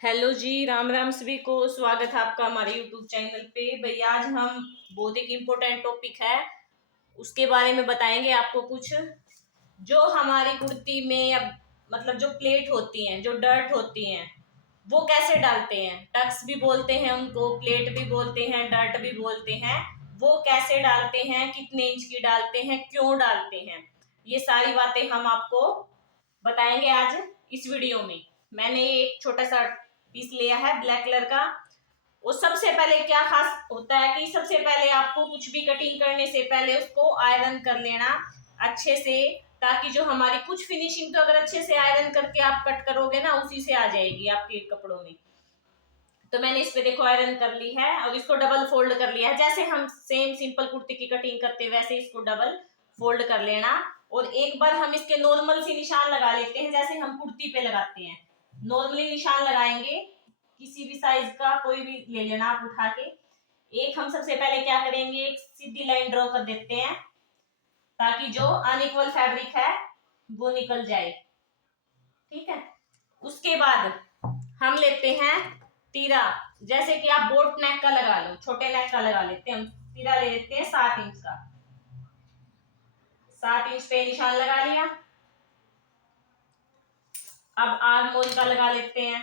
Hello जी, राम राम सभी को। स्वागत है आपका हमारे यूट्यूब चैनल पे। भैया आज हम बहुत एक इम्पोर्टेंट टॉपिक है उसके बारे में बताएंगे आपको कुछ। जो हमारी कुर्ती में या मतलब जो प्लेट होती हैं, जो डर्ट होती हैं, वो कैसे डालते हैं। टक्स भी बोलते हैं उनको, प्लेट भी बोलते हैं, डर्ट भी बोलते हैं। वो कैसे डालते हैं, कितने इंच की डालते हैं, क्यों डालते हैं, ये सारी बातें हम आपको बताएंगे आज इस वीडियो में। मैंने एक छोटा सा पीस लिया है ब्लैक कलर का। वो सबसे पहले क्या खास होता है कि सबसे पहले आपको कुछ भी कटिंग करने से पहले उसको आयरन कर लेना अच्छे से, ताकि जो हमारी कुछ फिनिशिंग तो अगर अच्छे से आयरन करके आप कट करोगे ना, उसी से आ जाएगी आपके कपड़ों में। तो मैंने इस पे देखो आयरन कर ली है। अब इसको डबल फोल्ड कर लिया है, जैसे हम सेम सिंपल कुर्ती की कटिंग करते हैं वैसे इसको डबल फोल्ड कर लेना। और एक बार हम इसके नॉर्मल सी निशान लगा लेते हैं, जैसे हम कुर्ती पे लगाते हैं नॉर्मली निशान लगाएंगे। किसी भी साइज का कोई भी ले लेना आप उठा के। एक हम सबसे पहले क्या करेंगे, एक सीधी लाइन ड्रॉ कर देते हैं ताकि जो अनइक्वल फैब्रिक है वो निकल जाए। ठीक है। उसके बाद हम लेते हैं तीरा। जैसे कि आप बोट नेक का लगा लो, छोटे नेक का लगा लेते हैं हम। तीरा ले लेते हैं 7 इंच का। 7 इंच पे निशान लगा लिया। अब आर्म होल का लगा लेते हैं।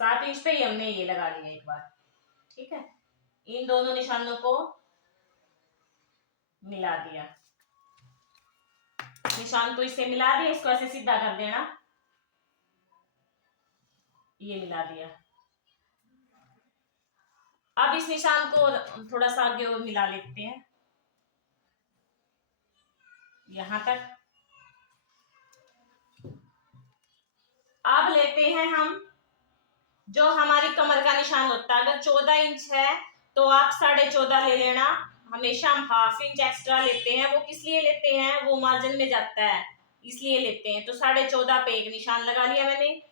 7 इंच पे ही हमने ये लगा लिया एक बार। ठीक है। इन दोनों निशानों को मिला दिया। निशान को इससे मिला दिया, इसको ऐसे सीधा कर देना। ये मिला दिया। अब इस निशान को थोड़ा सा आगे और मिला लेते हैं, यहां तक। अब लेते हैं हम जो हमारी कमर का निशान होता है। अगर 14 इंच है तो आप 14.5 ले लेना। हमेशा हम हाफ इंच एक्स्ट्रा लेते हैं। वो किस लिए लेते हैं, वो मार्जिन में जाता है इसलिए लेते हैं। तो 14.5 पे एक निशान लगा लिया मैंने।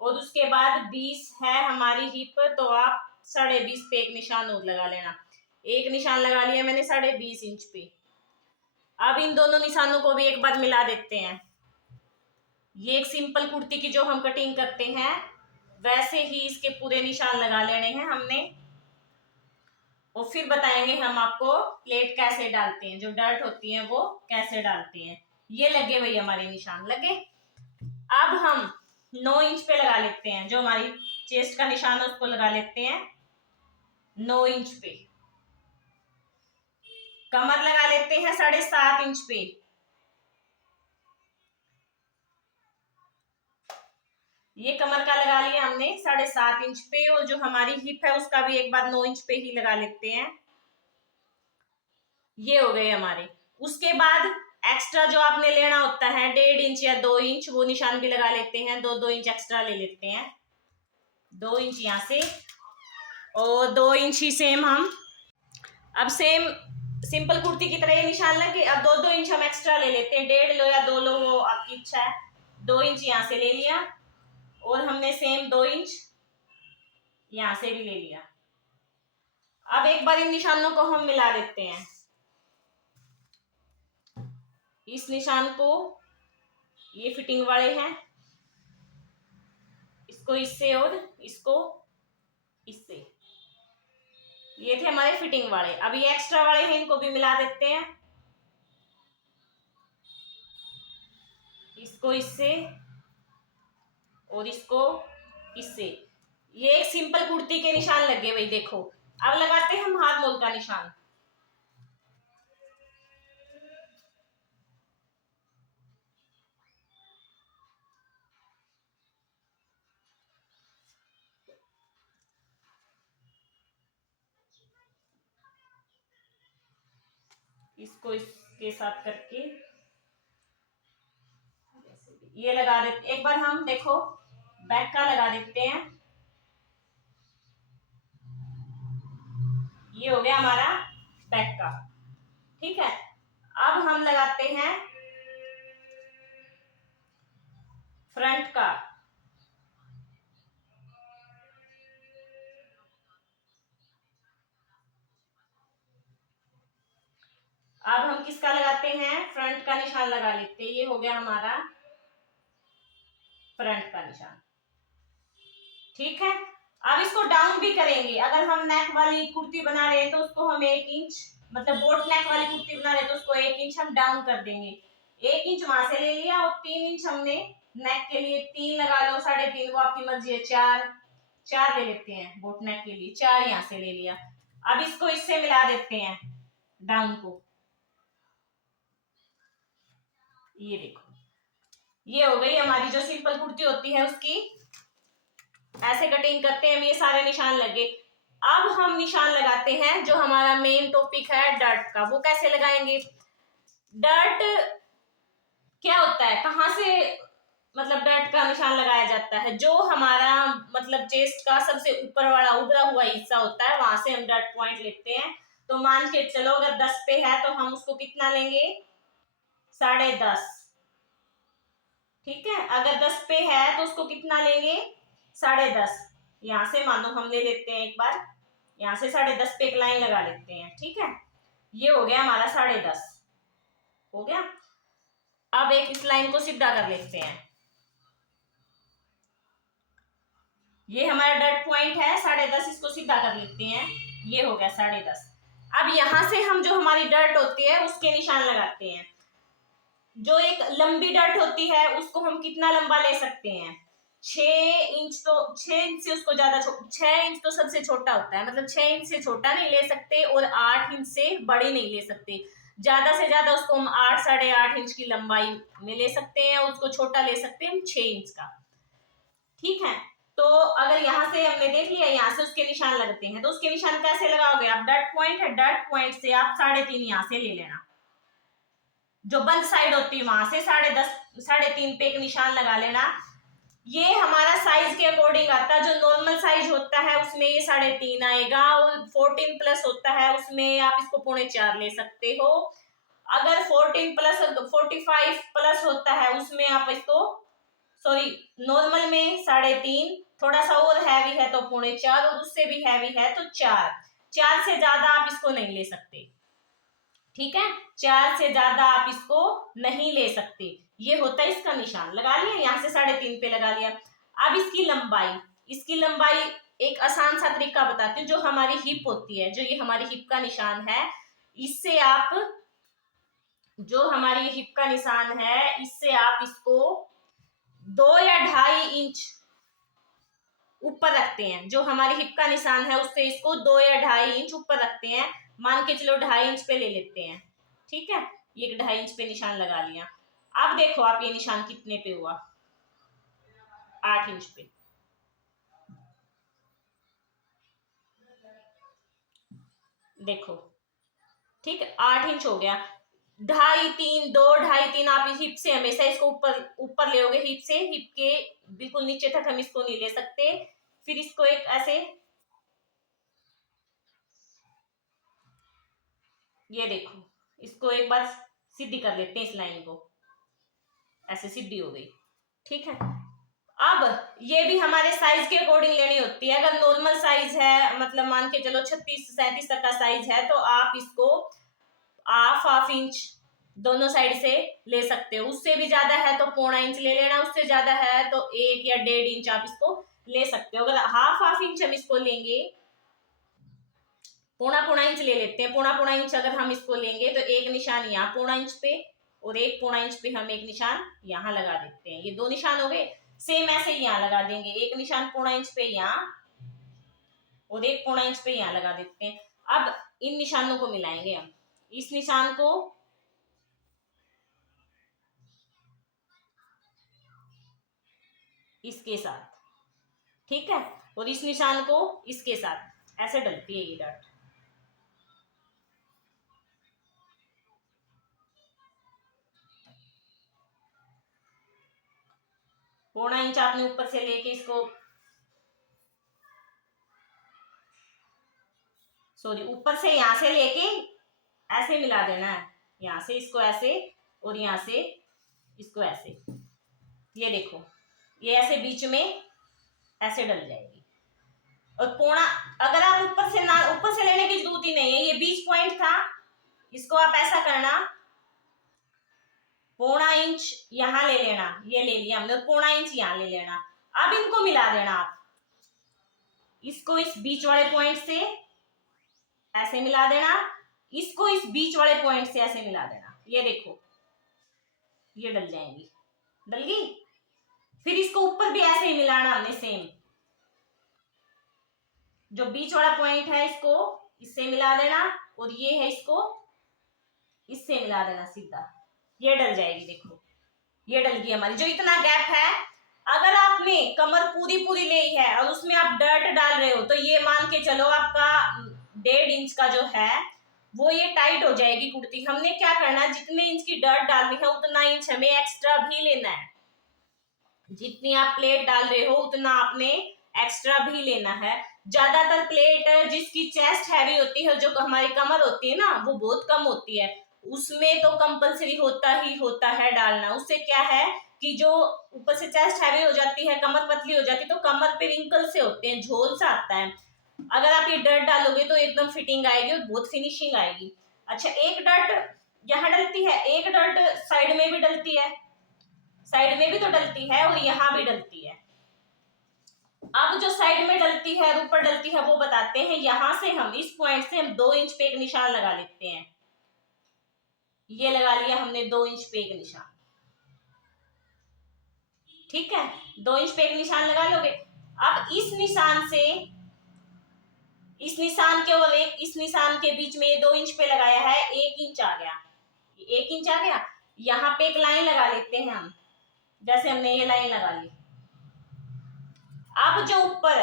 और उसके बाद 20 है हमारी हिप, तो आप 20.5 पे एक निशान और लगा लेना। एक निशान लगा लिया मैंने 20.5 इंच पे। अब इन दोनों निशानों को भी एक बार मिला देते हैं। ये एक सिंपल कुर्ती की जो हम कटिंग करते हैं वैसे ही इसके पूरे निशान लगा लेने हैं हमने। और फिर बताएंगे हम आपको प्लेट कैसे डालते हैं, जो डर्ट होती है वो कैसे डालते हैं। ये लगे भाई हमारे निशान लगे। अब हम 9 इंच पे लगा लेते हैं, जो हमारी चेस्ट का निशान है उसको लगा लेते हैं 9 इंच पे। कमर लगा लेते हैं 7.5 इंच पे। ये कमर का लगा लिया हमने 7.5 इंच पे। और जो हमारी हिप है उसका भी एक बार 9 इंच पे ही लगा लेते हैं। ये हो गए हमारे। उसके बाद एक्स्ट्रा जो आपने लेना होता है 1.5 इंच या 2 इंच, वो निशान भी लगा लेते हैं। 2-2 इंच एक्स्ट्रा ले लेते हैं। 2 इंच यहां से और 2 इंच ही सेम हम। अब सेम सिंपल कुर्ती की तरह ये निशान लगे। अब 2-2 इंच हम एक्स्ट्रा ले लेते हैं। 1.5 लो या 2 लो, वो आपकी इच्छा है। 2 इंच यहां से ले लिया और हमने सेम 2 इंच यहां से भी ले लिया। अब एक बार इन निशानों को हम मिला देते हैं। इस निशान को, ये फिटिंग वाले हैं, इसको इससे और इसको इससे। ये थे हमारे फिटिंग वाले। अब ये एक्स्ट्रा वाले हैं, इनको भी मिला देते हैं। इसको इससे और इसको इससे। ये एक सिंपल कुर्ती के निशान लग गए भाई। देखो अब लगाते हैं हम हाथ मोल का निशान। इसको इसके साथ करके ये लगा देते। एक बार हम देखो बैक का लगा देते हैं। ये हो गया हमारा बैक का। ठीक है। अब हम लगाते हैं फ्रंट का। अब हम किसका लगाते हैं, फ्रंट का निशान लगा लेते हैं। ये हो गया हमारा फ्रंट का निशान। ठीक है, अब इसको डाउन भी करेंगे। अगर हम नेक वाली कुर्ती बना रहे हैं तो उसको हम 1 इंच, मतलब बोट नेक वाली कुर्ती बना रहे हैं तो उसको 1 इंच हम डाउन कर देंगे। 1 इंच वहां से ले लिया और 3 इंच हमने नेक के लिए, 3 लगा लो, 3.5 वो आपकी मर्जी है, 4 ले लेते हैं बोट नेक के लिए, 4 यहाँ से ले लिया। अब इसको इससे मिला देते हैं डाउन को। ये देखो, ये हो गई हमारी जो सिंपल कुर्ती होती है उसकी। ऐसे कटिंग करते हैं, ये सारे निशान लगे। अब हम निशान लगाते हैं जो हमारा मेन टॉपिक है डर्ट का। वो कैसे लगाएंगे? डर्ट क्या होता है, कहां से मतलब डर्ट का निशान लगाया जाता है? जो हमारा मतलब चेस्ट का सबसे ऊपर वाला उभरा हुआ हिस्सा होता है, वहां से हम डर्ट पॉइंट लेते हैं। तो मान के चलो अगर 10 पे है तो हम उसको कितना लेंगे? 10.5। ठीक है, अगर 10 पे है तो उसको कितना लेंगे? 10.5। यहां से मानो हम ले लेते हैं एक बार, यहां से 10.5 पे एक लाइन लगा लेते हैं। ठीक है, ये हो गया हमारा 10.5 हो गया। अब एक इस लाइन को सीधा कर लेते हैं। ये हमारा डॉट पॉइंट है 10.5, इसको सीधा कर लेते हैं। ये हो गया 10.5। अब यहां से हम जो हमारी डर्ट होती है उसके निशान लगाते हैं। जो एक लंबी डर्ट होती है उसको हम कितना लंबा ले सकते हैं? 6 इंच। तो 6 इंच से उसको ज्यादा 6 इंच तो सबसे छोटा होता है, मतलब 6 इंच से छोटा नहीं ले सकते और 8 इंच से बड़ी नहीं ले सकते। ज्यादा से ज्यादा उसको हम 8-8.5 इंच की लंबाई में ले सकते हैं, उसको छोटा ले सकते हैं हम 6 इंच का। ठीक है, तो अगर यहाँ से हमने देख लिया, यहाँ से उसके निशान लगते हैं, तो उसके निशान कैसे लगाओगे आप? डॉट पॉइंट है, डॉट पॉइंट से आप 3.5 यहाँ से ले लेना। जो बंद साइड होती है वहां से 10.5 3.5 पे एक निशान लगा लेना। ये हमारा साइज के अकॉर्डिंग आता है। जो नॉर्मल साइज होता है उसमें ये 3.5 आएगा, और 14 प्लस होता है उसमें आप इसको 4.25 ले सकते हो। अगर 14 प्लस 45 प्लस होता है उसमें आप इसको, सॉरी, नॉर्मल में 3.5, थोड़ा सा और हैवी है तो 4.25, और उससे भी हैवी है तो 4 से ज्यादा आप इसको नहीं ले सकते। ठीक है, 4 से ज्यादा आप इसको नहीं ले सकते। ये होता है इसका निशान। लगा लिया, यहाँ से 3.5 पे लगा लिया। अब इसकी लंबाई एक आसान सा तरीका बताती हूँ। जो हमारी हिप होती है, जो ये हमारी हिप का निशान है, इससे आप, जो हमारी हिप का निशान है, इससे आप इसको 2 या 2.5 इंच ऊपर रखते हैं। जो हमारी हिप का निशान है उससे इसको 2 या 2.5 इंच ऊपर रखते हैं। मान के चलो 2.5 इंच पे ले लेते हैं। ठीक है, ये 2.5 इंच पे निशान लगा लिया। अब देखो आप ये निशान कितने पे हुआ? 8 इंच पे। देखो, ठीक है, 8 इंच हो गया। 2.5-3, 2-2.5-3 आप इस हिप से हमेशा इसको ऊपर ऊपर ले, हिप से, हिप के बिल्कुल नीचे तक हम इसको नहीं ले सकते। फिर इसको एक ऐसे, ये देखो, इसको एक बार सीधी कर लेते हैं, इस लाइन को ऐसे सीधी हो गई। ठीक है, अब ये भी हमारे साइज के अकॉर्डिंग लेनी होती है। अगर नॉर्मल साइज है, मतलब मान के चलो 36-37 तक का साइज है, तो आप इसको हाफ इंच दोनों साइड से ले सकते हो। उससे भी ज्यादा है तो 0.25 इंच ले लेना, उससे ज्यादा है तो 1 या 1.5 इंच आप इसको ले सकते हो। अगर हाफ इंच हम इसको लेंगे, 0.25 इंच ले लेते हैं, 0.25 इंच अगर हम इसको लेंगे तो एक निशान यहाँ 0.25 इंच पे और एक 0.25 इंच पे हम एक निशान यहाँ लगा देते हैं। ये 2 निशान हो गए। सेम ऐसे ही यहाँ लगा देंगे, एक निशान 0.25 इंच पे यहाँ और एक 0.25 इंच पे यहाँ लगा देते हैं। अब इन निशानों को मिलाएंगे हम। इस निशान को इसके साथ, ठीक है, और इस निशान को इसके साथ, ऐसे डलती है ये डॉट। 0.25 इंच आपने ऊपर से लेके इसको, सॉरी, ऊपर से यहां से लेके ऐसे मिला देना है। यहां से इसको ऐसे और यहां से इसको ऐसे। ये देखो, ये ऐसे बीच में ऐसे डल जाएगी। और पौना, अगर आप ऊपर से ना, ऊपर से लेने की जरूरत ही नहीं है, ये बीच पॉइंट था, इसको आप ऐसा करना, पौना इंच यहाँ ले लेना, ये ले लिया हमने, और पौना इंच यहाँ ले लेना। अब इनको मिला देना आप, इसको इस बीच वाले पॉइंट से ऐसे मिला देना, इसको इस बीच वाले पॉइंट से ऐसे मिला देना। ये देखो ये डल जाएंगी, डल गई। फिर इसको ऊपर भी ऐसे ही मिलाना हमने सेम, जो बीच वाला पॉइंट है इसको इससे मिला देना, और ये है इसको इससे मिला देना सीधा, ये डल जाएगी। देखो ये डल गई हमारी। जो इतना गैप है, अगर आपने कमर पूरी पूरी ली है और उसमें आप डर्ट डाल रहे हो, तो ये मान के चलो आपका 1.5 इंच का जो है वो ये टाइट हो जाएगी कुर्ती। हमने क्या करना है, जितने इंच की डर्ट डालनी है उतना इंच हमें एक्स्ट्रा भी लेना है। जितनी आप प्लेट डाल रहे हो उतना आपने एक्स्ट्रा भी लेना है। ज्यादातर प्लेट जिसकी चेस्ट हैवी होती है, जो हमारी कमर होती है ना, वो बहुत कम होती है, उसमें तो कंपलसरी होता ही होता है डालना। उससे क्या है कि जो ऊपर से चेस्ट हैवी हो जाती है, कमर पतली हो जाती है, तो कमर पे रिंकल से होते हैं, झोल सा आता है। अगर आप ये डर्ट डालोगे तो एकदम फिटिंग आएगी और बहुत फिनिशिंग आएगी। अच्छा, एक डर्ट यहाँ डलती है, एक डर्ट साइड में भी डलती है, साइड में भी तो डलती है और यहाँ भी डलती है। अब जो साइड में डलती है और ऊपर डलती है वो बताते हैं। यहां से हम इस पॉइंट से हम 2 इंच पे एक निशान लगा लेते हैं। ये लगा लिया हमने 2 इंच पे एक निशान, ठीक है। 2 इंच पे एक निशान लगा लोगे। अब इस निशान से इस निशान के और इस निशान के बीच में 2 इंच पे लगाया है, 1 इंच आ गया, 1 इंच आ गया। यहाँ पे एक लाइन लगा लेते हैं हम, जैसे हमने ये लाइन लगा ली। अब जो ऊपर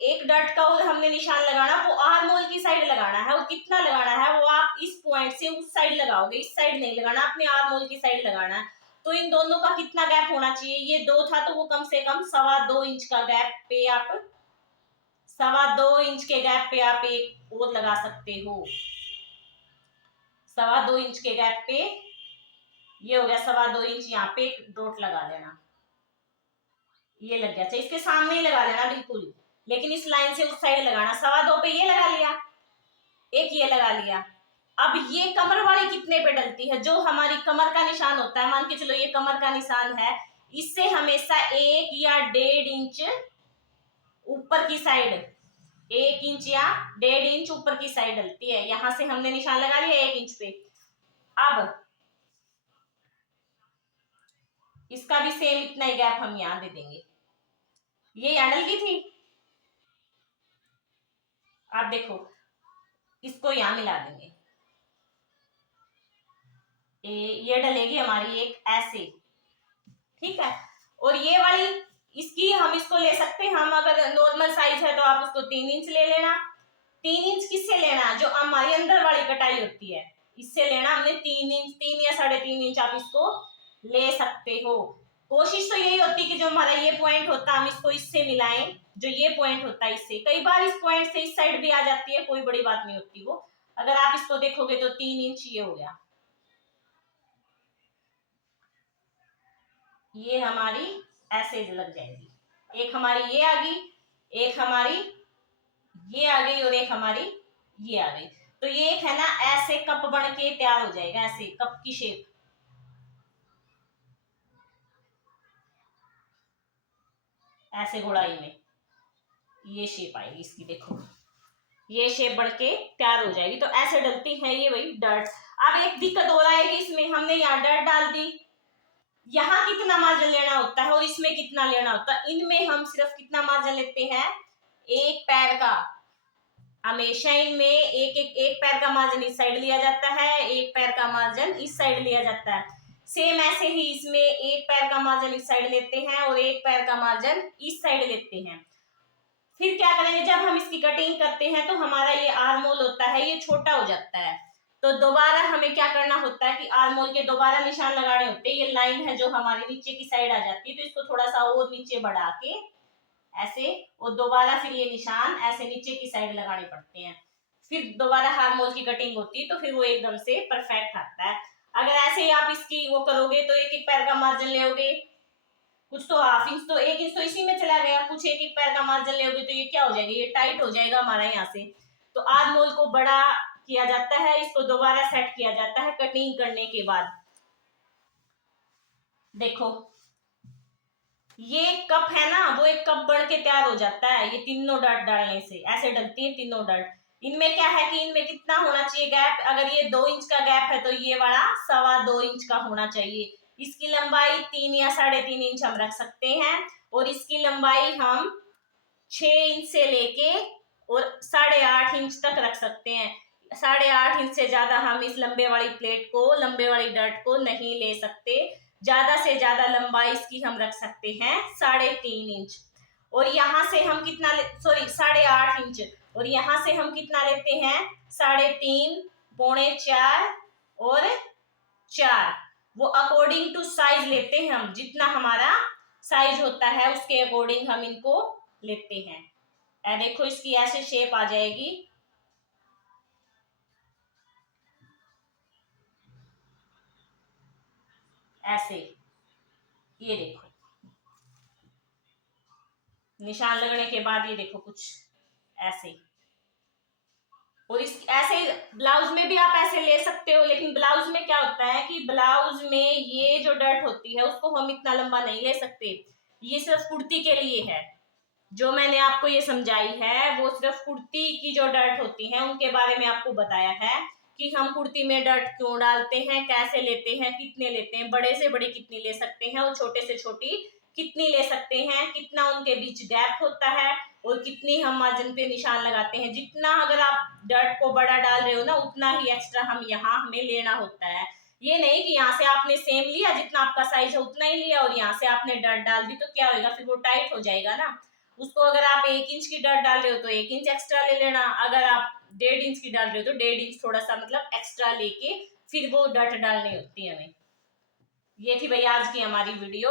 एक डॉट का हमने निशान लगाना, वो आर्म होल की साइड लगाना है, और कितना लगाना है वो आप इस पॉइंट से उस साइड लगाओगे, इस साइड नहीं लगाना, अपने आर्म होल की साइड लगाना है। तो इन दोनों का कितना गैप होना चाहिए, ये 2 था तो वो कम से कम 2.25 इंच का गैप पे आप 2.25 इंच के गैप पे आप एक और लगा सकते हो। 2.25 इंच के गैप पे ये हो गया 2.25 इंच, यहाँ पे एक डॉट लगा देना, ये लग गया। इसके सामने ही लगा लेना बिल्कुल, लेकिन इस लाइन से उस साइड लगाना। 2.25 पे ये लगा लिया, एक ये लगा लिया। अब ये कमर वाली कितने पे डलती है, जो हमारी कमर का निशान होता है, मान के चलो ये कमर का निशान है, इससे हमेशा 1 या 1.5 इंच ऊपर की साइड, 1 इंच या 1.5 इंच ऊपर की साइड डलती है। यहां से हमने निशान लगा लिया 1 इंच पे। अब इसका भी सेम इतना ही गैप हम यहां दे देंगे। ये यहाँ डल गई थी, आप देखो इसको यहां मिला देंगे, ये डलेगी हमारी एक ऐसे, ठीक है। और ये वाली इसकी हम इसको ले सकते हैं, हम अगर नॉर्मल साइज है तो आप उसको 3 इंच ले लेना। 3 इंच किससे लेना, जो हमारी अंदर वाली कटाई होती है इससे लेना हमने 3 इंच, 3 या 3.5 इंच आप इसको ले सकते हो। कोशिश तो यही होती है कि जो हमारा ये पॉइंट होता है हम इसको इससे मिलाएं, जो ये पॉइंट होता है इससे। कई बार इस पॉइंट से इस साइड भी आ जाती है, कोई बड़ी बात नहीं होती वो। अगर आप इसको देखोगे तो 3 इंच ये हो गया, ये हमारी ऐसे लग जाएगी। एक हमारी ये आ गई, एक हमारी ये आ गई, और एक हमारी ये आ गई। तो ये एक है ना ऐसे कप बन के तैयार हो जाएगा, ऐसे कप की शेप, ऐसे घोड़ाई में ये शेप आएगी इसकी। देखो ये शेप बढ़ के तैयार हो जाएगी। तो ऐसे डलती है ये वही डर्ट। अब एक दिक्कत हो रहा है कि इसमें हमने यहाँ डर्ट डाल दी, यहाँ कितना मार्जिन लेना होता है और इसमें कितना लेना होता है। इनमें हम सिर्फ कितना मार्जिन लेते हैं, 1 पैर का। हमेशा इनमें एक पैर का मार्जिन इस साइड लिया जाता है, 1 पैर का मार्जिन इस साइड लिया जाता है। सेम ऐसे ही इसमें 1 पैर का मार्जिन इस साइड लेते हैं और 1 पैर का मार्जिन इस साइड लेते हैं। फिर क्या करेंगे, जब हम इसकी कटिंग करते हैं तो हमारा ये आर्म होल होता है ये छोटा हो जाता है। तो दोबारा हमें क्या करना होता है कि आर्म होल के दोबारा निशान लगाने होते हैं। ये लाइन है जो हमारे नीचे की साइड आ जाती है, तो इसको थोड़ा सा और नीचे बढ़ा के ऐसे, और दोबारा फिर ये निशान ऐसे नीचे की साइड लगाने पड़ते हैं। फिर दोबारा आर्म होल की कटिंग होती है, तो फिर वो एकदम से परफेक्ट आता है। अगर ऐसे ही आप इसकी वो करोगे तो एक एक पैर का मार्जिन लोगे, कुछ तो हाफ इंच, तो 1 इंच तो इसी में चला गया, कुछ एक एक पैर का मार्जिन लोगे तो ये क्या हो जाएगा, ये टाइट हो जाएगा हमारा यहाँ से। तो आर्म होल को बड़ा किया जाता है, इसको दोबारा सेट किया जाता है कटिंग करने के बाद। देखो ये कप है ना, वो एक कप बन के तैयार हो जाता है ये तीनों डट डालने से, ऐसे डलती है तीनों डट। इनमें क्या है कि इनमें कितना होना चाहिए गैप, अगर ये 2 इंच का गैप है तो ये वाला 2.25 इंच का होना चाहिए। इसकी लंबाई 3 या 3.5 इंच हम रख सकते हैं, और इसकी लंबाई हम 6 इंच से लेके और 8.5 इंच तक रख सकते हैं। 8.5 इंच से ज्यादा हम इस लंबे वाली प्लेट को, लंबे वाली डट को नहीं ले सकते। ज्यादा से ज्यादा लंबाई इसकी हम रख सकते हैं 3.5 इंच। और यहाँ से हम कितना सॉरी 8.5 इंच, और यहाँ से हम कितना लेते हैं 3.5, 3.25 और 4। वो अकॉर्डिंग टू साइज लेते हैं हम, जितना हमारा साइज होता है उसके अकॉर्डिंग हम इनको लेते हैं। देखो इसकी ऐसे शेप आ जाएगी, ऐसे, ये देखो निशान लगने के बाद ये देखो कुछ ऐसे। और इस ऐसे ब्लाउज में भी आप ऐसे ले सकते हो, लेकिन ब्लाउज में क्या होता है कि ब्लाउज में ये जो डर्ट होती है उसको हम इतना लंबा नहीं ले सकते, ये सिर्फ कुर्ती के लिए है। जो मैंने आपको ये समझाई है वो सिर्फ कुर्ती की जो डर्ट होती है उनके बारे में आपको बताया है, कि हम कुर्ती में डर्ट क्यों डालते हैं, कैसे लेते हैं, कितने लेते हैं, बड़े से बड़ी कितनी ले सकते हैं और छोटे से छोटी कितनी ले सकते हैं, कितना उनके बीच गैप होता है, और कितनी हम मार्जिन पे निशान लगाते हैं। जितना अगर आप डर्ट को बड़ा डाल रहे हो ना, उतना ही एक्स्ट्रा हम यहाँ हमें लेना होता है। ये नहीं कि यहाँ से आपने सेम लिया, जितना आपका साइज है उतना ही लिया, और यहाँ से आपने डर्ट डाल दी तो क्या होगा, फिर वो टाइट हो जाएगा ना। उसको अगर आप 1 इंच की डर्ट डाल रहे हो तो 1 इंच एक्स्ट्रा ले लेना, अगर आप 1.5 इंच की डाल रहे हो तो 1.5 इंच थोड़ा सा मतलब एक्स्ट्रा लेके फिर वो डर्ट डालनी होती है हमें। ये थी भैया आज की हमारी वीडियो।